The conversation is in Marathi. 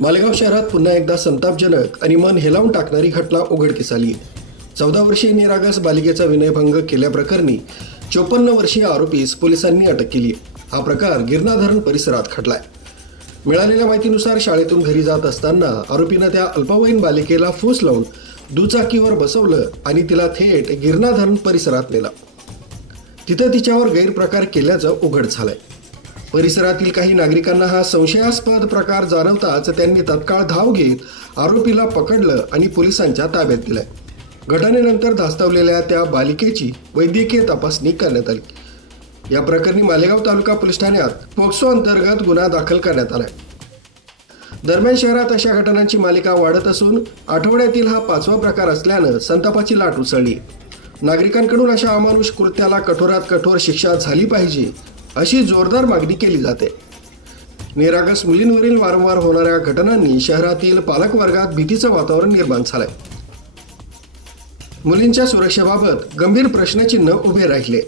मालेगाव शहरात पुन्हा एकदा संतापजनक आणि मन हेलावून टाकणारी घटना उघडकीस आली आहे. 14 वर्षीय निरागस बालिकेचा विनयभंग केल्याप्रकरणी 54 वर्षीय आरोपीस पोलिसांनी अटक केली आहे. हा प्रकार गिरणा धरण परिसरात घडलाय. मिळालेल्या माहितीनुसार शाळेतून घरी जात असताना आरोपीनं त्या अल्पवयीन बालिकेला फूस लावून दुचाकीवर बसवलं आणि तिला थेट गिरणा धरण परिसरात नेलं. तिथं तिच्यावर गैरप्रकार केल्याचं उघड झालंय. परिसरातील काही नागरिकांना हा संशयास्पद प्रकार जाणवताच त्यांनी तत्काळ धाव घेत आरोपीला पकडलं आणि पोलिसांच्या ताब्यात दिलंय. घटनेनंतर धास्तावलेल्या त्या बालिकेची वैद्यकीय तपासणी करण्यात आली. या प्रकरणी मालेगाव तालुका पोलीस ठाण्यात पोक्सो अंतर्गत गुन्हा दाखल करण्यात आलाय. दरम्यान शहरात अशा घटनांची मालिका वाढत असून आठवड्यातील हा 5वा प्रकार असल्यानं संतापाची लाट उसळली. नागरिकांकडून अशा अमानुष कृत्याला कठोरात कठोर शिक्षा झाली पाहिजे अशी जोरदार मागणी केली जाते. निरागस मुलींवरील वारंवार होणाऱ्या घटनांनी शहरातील पालकवर्गात भीतीचं वातावरण निर्माण झालंय. मुलींच्या सुरक्षेबाबत गंभीर प्रश्नचिन्ह उभे राहिले.